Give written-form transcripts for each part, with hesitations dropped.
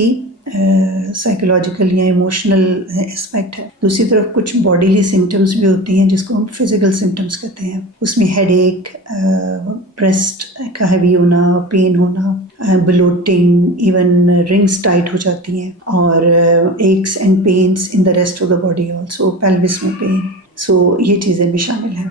کی سائیکولوجیکل یا emotional aspect ہے. دوسری طرف کچھ باڈیلی سمٹمس بھی ہوتی ہیں جس کو ہم فزیکل سمٹمس کہتے ہیں. اس میں ہیڈ ایک، بریسٹ کا ہیوی ہونا، پین ہونا، بلوٹنگ، ایون رنگس ٹائٹ ہو جاتی ہیں، اور aches and pains in the rest of the body also, pelvis میں پین. سو یہ چیزیں بھی شامل ہیں.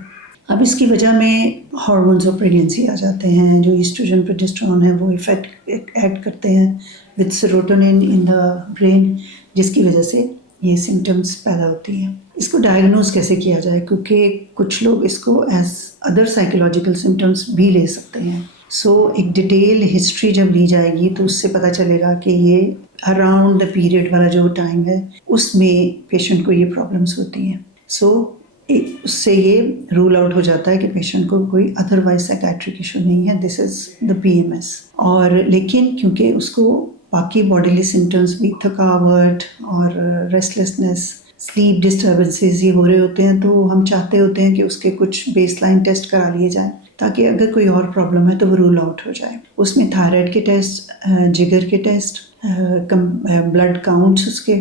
اب اس کی وجہ میں ہارمونز آف پریگنینسی آ جاتے ہیں. جو ایسٹروجن پروجسٹرون ہے وہ افیکٹ ایڈ کرتے ہیں وتھ سیروٹونن ان دا برین، جس کی وجہ سے یہ سمٹمس پیدا ہوتی ہیں. اس کو ڈائگنوز کیسے کیا جائے، کیونکہ کچھ لوگ اس کو ایز ادر سائیکولوجیکل سمٹمس بھی لے سکتے ہیں. سو ایک ڈیٹیل ہسٹری جب لی جائے گی تو اس سے پتہ چلے گا کہ یہ اراؤنڈ دا پیریڈ والا جو ٹائم ہے اس میں پیشنٹ کو یہ پرابلمس ہوتی ہیں. سو اس سے یہ رول آؤٹ ہو جاتا ہے کہ پیشنٹ کو کوئی ادروائز سائیکیٹرک ایشو نہیں ہے، دس از دا PMS. اور لیکن کیونکہ اس کو باقی باڈیلی سمٹمس بھی، تھکاوٹ اور ریسٹلیسنس، سلیپ ڈسٹربنسز یہ ہو رہے ہوتے ہیں، تو ہم چاہتے ہوتے ہیں کہ اس کے کچھ بیس لائن ٹیسٹ کرا لیے جائیں تاکہ اگر کوئی اور پرابلم ہے تو وہ رول آؤٹ ہو جائے. اس میں تھائرائڈ کے ٹیسٹ، جگر کے ٹیسٹ، بلڈ کاؤنٹس اس کے،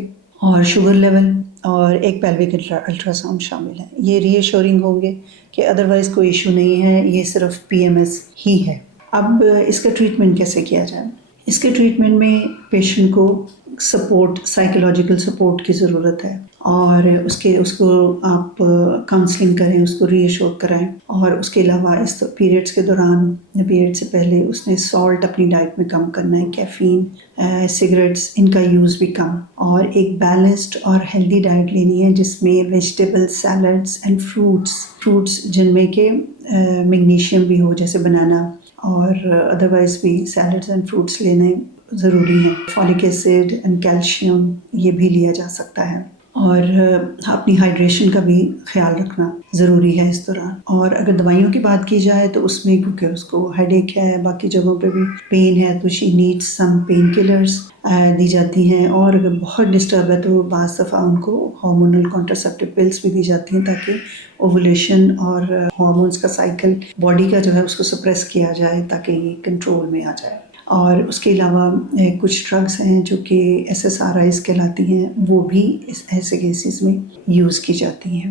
اور شوگر لیول، اور ایک پیلوک الٹرا ساؤنڈ شامل ہیں. یہ ری ایشورنگ ہوں گے کہ ادروائز کوئی ایشو نہیں ہے، یہ صرف PMS ہی ہے. اب اس کا ٹریٹمنٹ کیسے کیا جائے؟ اس کے ٹریٹمنٹ میں پیشنٹ کو سپورٹ، سائیکولوجیکل سپورٹ کی ضرورت ہے، اور اس کو آپ کاؤنسلنگ کریں، اس کو ری ایشور کرائیں. اور اس کے علاوہ اس پیریڈس کے دوران یا پیریڈ سے پہلے اس نے سالٹ اپنی ڈائٹ میں کم کرنا ہے، کیفین، سگریٹس، ان کا یوز بھی کم، اور ایک بیلنسڈ اور ہیلدی ڈائٹ لینی ہے جس میں ویجیٹیبل، سیلڈس اینڈ فروٹس جن میں کہ میگنیشیم بھی ہو، جیسے بنانا، اور ادروائز بھی سیلڈس اینڈ فروٹس لینے ضروری ہیں. فولک ایسڈ اینڈ کیلشیم یہ بھی لیا جا سکتا ہے. اور اپنی ہائیڈریشن کا بھی خیال رکھنا ضروری ہے اس دوران. اور اگر دوائیوں کی بات کی جائے تو اس میں کیونکہ اس کو ہیڈ ایک ہے، باقی جگہوں پہ بھی پین ہے، تو she needs some pain killers دی جاتی ہیں. اور اگر بہت ڈسٹرب ہے تو بعض دفعہ ان کو ہارمونل کانٹراسیپٹیو پلس بھی دی جاتی ہیں تاکہ اوولیشن اور ہارمونس کا سائیکل باڈی کا جو ہے اس کو سپریس کیا جائے تاکہ یہ کنٹرول میں آ جائے. اور اس کے علاوہ کچھ ڈرگس ہیں جو کہ SSRIs کہلاتی ہیں، وہ بھی ایسے کیسز میں یوز کی جاتی ہیں.